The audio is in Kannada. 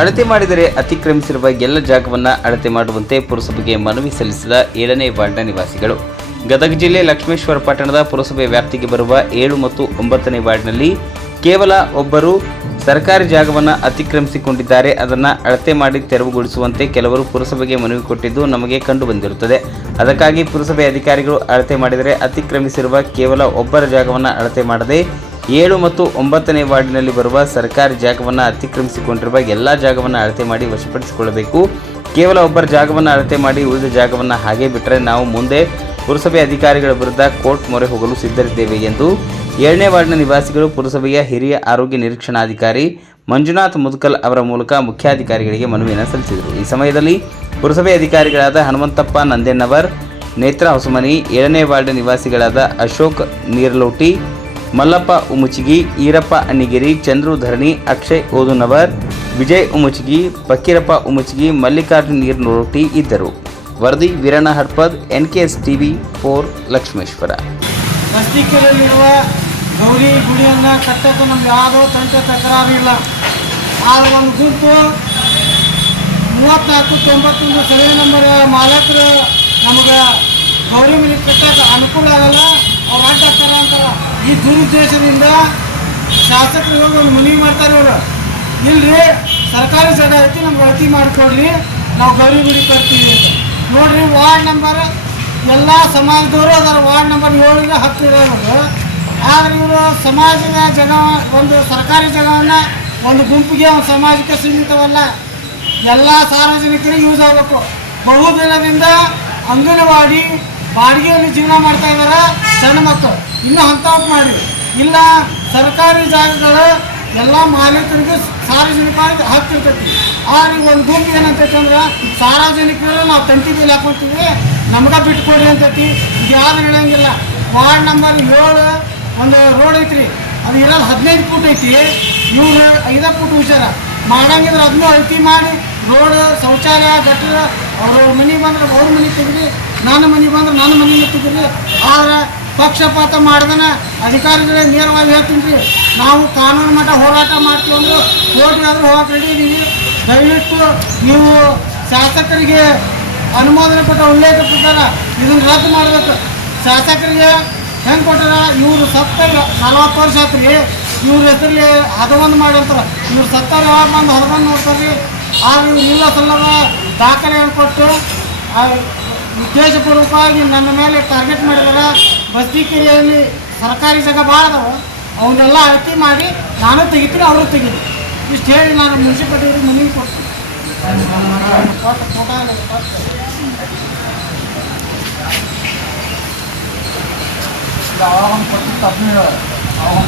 ಅಳತೆ ಮಾಡಿದರೆ ಅತಿಕ್ರಮಿಸಿರುವ ಎಲ್ಲ ಜಾಗವನ್ನು ಅಳತೆ ಮಾಡುವಂತೆ ಪುರಸಭೆಗೆ ಮನವಿ ಸಲ್ಲಿಸಿದ 7ನೇ ವಾರ್ಡ್ನ ನಿವಾಸಿಗಳು. ಗದಗ ಜಿಲ್ಲೆ ಲಕ್ಷ್ಮೇಶ್ವರ ಪಟ್ಟಣದ ಪುರಸಭೆ ವ್ಯಾಪ್ತಿಗೆ ಬರುವ 7 ಮತ್ತು 9ನೇ ವಾರ್ಡ್ನಲ್ಲಿ ಕೇವಲ ಒಬ್ಬರು ಸರ್ಕಾರಿ ಜಾಗವನ್ನು ಅತಿಕ್ರಮಿಸಿಕೊಂಡಿದ್ದಾರೆ. ಅದನ್ನು ಅಳತೆ ಮಾಡಿ ತೆರವುಗೊಳಿಸುವಂತೆ ಕೆಲವರು ಪುರಸಭೆಗೆ ಮನವಿ ಕೊಟ್ಟಿದ್ದು ನಮಗೆ ಕಂಡು ಬಂದಿರುತ್ತದೆ. ಅದಕ್ಕಾಗಿ ಪುರಸಭೆ ಅಧಿಕಾರಿಗಳು ಅಳತೆ ಮಾಡಿದರೆ ಅತಿಕ್ರಮಿಸಿರುವ ಕೇವಲ ಒಬ್ಬರ ಜಾಗವನ್ನು ಅಳತೆ ಮಾಡದೆ 7 ಮತ್ತು 9ನೇ ವಾರ್ಡಿನಲ್ಲಿ ಬರುವ ಸರ್ಕಾರಿ ಜಾಗವನ್ನು ಅತಿಕ್ರಮಿಸಿಕೊಂಡಿರುವ ಎಲ್ಲ ಜಾಗವನ್ನು ಅಳತೆ ಮಾಡಿ ವಶಪಡಿಸಿಕೊಳ್ಳಬೇಕು. ಕೇವಲ ಒಬ್ಬರ ಜಾಗವನ್ನು ಅಳತೆ ಮಾಡಿ ಉಳಿದ ಜಾಗವನ್ನು ಹಾಗೆ ಬಿಟ್ಟರೆ ನಾವು ಮುಂದೆ ಪುರಸಭೆ ಅಧಿಕಾರಿಗಳ ವಿರುದ್ಧ ಕೋರ್ಟ್ ಮೊರೆ ಹೋಗಲು ಸಿದ್ಧರಿದ್ದೇವೆ ಎಂದು 7ನೇ ವಾರ್ಡ್ನ ನಿವಾಸಿಗಳು ಪುರಸಭೆಯ ಹಿರಿಯ ಆರೋಗ್ಯ ನಿರೀಕ್ಷಣಾಧಿಕಾರಿ ಮಂಜುನಾಥ್ ಮುದ್ಕಲ್ ಅವರ ಮೂಲಕ ಮುಖ್ಯಾಧಿಕಾರಿಗಳಿಗೆ ಮನವಿಯನ್ನು ಸಲ್ಲಿಸಿದರು. ಈ ಸಮಯದಲ್ಲಿ ಪುರಸಭೆ ಅಧಿಕಾರಿಗಳಾದ ಹನುಮಂತಪ್ಪ ನಂದೇನವರ್, ನೇತ್ರ ಹೊಸಮನಿ, 7ನೇ ವಾರ್ಡ್ ನಿವಾಸಿಗಳಾದ ಅಶೋಕ್ ನೀರ್ಲೋಟಿ, ಮಲ್ಲಪ್ಪ ಉಮುಚಿಗಿ, ಈರಪ್ಪ ಅಣ್ಣಿಗಿರಿ, ಚಂದ್ರು ಧರಣಿ, ಅಕ್ಷಯ್ ಓದುನವರ್, ವಿಜಯ್ ಉಮುಚಿಗಿ, ಫಕೀರಪ್ಪ ಉಮುಚಿಗಿ, ಮಲ್ಲಿಕಾರ್ಜುನ್ ನೀರ್ಲೋಟಿ ಇದ್ದರು. ವರದಿ ವೀರಣ್ಣ ಹಡ್ಪದ್, NKS TV 4 ಲಕ್ಷ್ಮೇಶ್ವರ. ರಸ್ತಿಕೆರೆಯಲ್ಲಿರುವ ಗೌರಿ ಗುಡಿಯನ್ನು ಕಟ್ಟಕ್ಕೆ ನಮ್ಗೆ ಯಾವುದೋ ತಂಟೆ ತಕರಾರು ಇಲ್ಲ. ಆದ ಒಂದು ಗುಂಪು 3491 ಸರ್ವೆ ನಂಬರ್ ಮಾಲಕರು ನಮಗೆ ಗೌರಿ ಮನೆ ಕಟ್ಟಕ್ಕೆ ಅನುಕೂಲ ಆಗಲ್ಲ, ಅವ್ರು ಅಡ್ಡ ಹಾಕ್ತಾರ ಅಂತಾರೆ. ಈ ದುರುದ್ದೇಶದಿಂದ ಶಾಸಕರು ಹೋಗಿ ಒಂದು ಮನವಿ ಮಾಡ್ತಾರೆ. ಇವರು ಇಲ್ರಿ ಸರ್ಕಾರಿ ಜಾಗ ಐತಿ, ನಮ್ಗೆ ಅಳತಿ ಮಾಡಿಕೊಡ್ರಿ, ನಾವು ಗೌರಿ ಗುಡಿ ಕಟ್ತೀವಿ ಅಂತ. ನೋಡ್ರಿ, ವಾರ್ಡ್ ನಂಬರ್ ಎಲ್ಲ ಸಮಾಜದವರು ಅದರ ವಾರ್ಡ್ ನಂಬರ್ 7ಗೆ 10 ಇರೋದು. ಆದರೆ ಇವರು ಸಮಾಜದ ಜಾಗ, ಒಂದು ಸರ್ಕಾರಿ ಜಾಗವನ್ನು ಒಂದು ಗುಂಪಿಗೆ, ಒಂದು ಸಮಾಜಕ್ಕೆ ಸೀಮಿತವಲ್ಲ, ಎಲ್ಲ ಸಾರ್ವಜನಿಕರಿಗೆ ಯೂಸ್ ಆಗಬೇಕು. ಬಹುದಿನದಿಂದ ಅಂಗನವಾಡಿ ಬಾಡಿಗೆಯಲ್ಲಿ ಜೀವನ ಮಾಡ್ತಾ ಇದ್ದಾರೆ ಸಣ್ಣ ಮಕ್ಕಳು. ಇನ್ನೂ ಹಂತವಾಗಿ ಮಾಡಿ ಇಲ್ಲ, ಸರ್ಕಾರಿ ಜಾಗಗಳು ಎಲ್ಲ ಮಾಲೀಕರಿಗೆ ಸಾರ್ವಜನಿಕರಿಗೆ ಹಕ್ಕು ಇರ್ತೈತಿ. ಆದರೆ ಒಂದು ಗುಂಪು ಏನಂತೈತಿ ಅಂದ್ರೆ, ಸಾರ್ವಜನಿಕರು ನಾವು ತಂತಿ ಬಿಲ್ ಹಾಕೊಳ್ತೀವಿ, ನಮ್ಗೆ ಬಿಟ್ಕೊಡ್ರಿ ಅಂತೈತಿ. ಇದು ಯಾರು ಹೇಳಂಗಿಲ್ಲ. ವಾರ್ಡ್ ನಂಬರ್ 7 ಒಂದು ರೋಡ್ ಐತ್ರಿ, ಅದು ಇರೋದು 15 ಫೂಟ್ ಐತಿ. ಇವರು 5 ಫೂಟ್ ವಿಚಾರ ಮಾಡಂಗಿದ್ರೆ ಅದನ್ನೂ ಅಳತಿ ಮಾಡಿ ರೋಡ್, ಶೌಚಾಲಯ, ಗಟ್ಟರ, ಅವ್ರ ಮನೆ ಬಂದ್ರೆ ಅವ್ರ ಮನೆ ತೆಗ್ರಿ, ನನ್ನ ಮನೆ ಬಂದ್ರೆ ನನ್ನ ಮನೆಯನ್ನು ತೆಗ್ರಿ. ಆದರೆ ಪಕ್ಷಪಾತ ಮಾಡ್ದನ ಅಧಿಕಾರಿಗಳೇ ನೇರವಾಗಿ ಹೇಳ್ತೀನಿ ರೀ, ನಾವು ಕಾನೂನು ಮಟ್ಟ ಹೋರಾಟ ಮಾಡ್ತೀವಿ ಅಂದ್ರೆ ಕೋರ್ಟ್ಗಾದ್ರೂ ಹೋಗಕ್ಕೆ ರೆಡಿ ಇದ್ದೀವಿ. ದಯವಿಟ್ಟು ನೀವು ಶಾಸಕರಿಗೆ ಅನುಮೋದನೆ ಕೊಟ್ಟ ಉಲ್ಲೇಖ ಪ್ರಕಾರ ಇದನ್ನು ರದ್ದು ಮಾಡಬೇಕು. ಶಾಸಕರಿಗೆ ಹೆಂಗೆ ಕೊಟ್ಟಾರ, ಇವರು ಸತ್ತಲ್ಲಿ 40 ವರ್ಷ ಆಯ್ತು ರೀ, ಇವ್ರ ಹೆಸರಲ್ಲಿ ಹದಬಂದು ಮಾಡಿರ್ತಾರೆ. ಇವ್ರು ಸತ್ತಲ್ಲಿ ಯಾವಾಗ ಬಂದು ಹದಬಂದು ನೋಡ್ತಾರೆ ರೀ. ಆದ್ರೆ ಇವ್ರು ಇಲ್ಲ ಸಲ್ಲದ ದಾಖಲೆಗಳು ಕೊಟ್ಟು ಉದ್ದೇಶಪೂರ್ವಕವಾಗಿ ನನ್ನ ಮೇಲೆ ಟಾರ್ಗೆಟ್ ಮಾಡಿದಾರೆ. ಬಸ್ತಿಕೆರೆಯಲ್ಲಿ ಸರ್ಕಾರಿ ಜಾಗ ಭಾಳ ಅದಾವೆ, ಅವನ್ನೆಲ್ಲ ಅಳತಿ ಮಾಡಿ ನಾನು ತೆಗಿತೀನಿ, ಅವರು ತೆಗಿತೀನಿ. ಇಷ್ಟು ಹೇಳಿ ನಾನು ಮುನ್ಸಿಪಾಲ್ಟಿಯವ್ರಿಗೆ ಮನವಿ ಕೊಡ್ತೀನಿ. ಅವಾಗ ಕೊಟ್ಟು ತಪ್ಪು ಹೇಳೋದು, ಅವಾಗ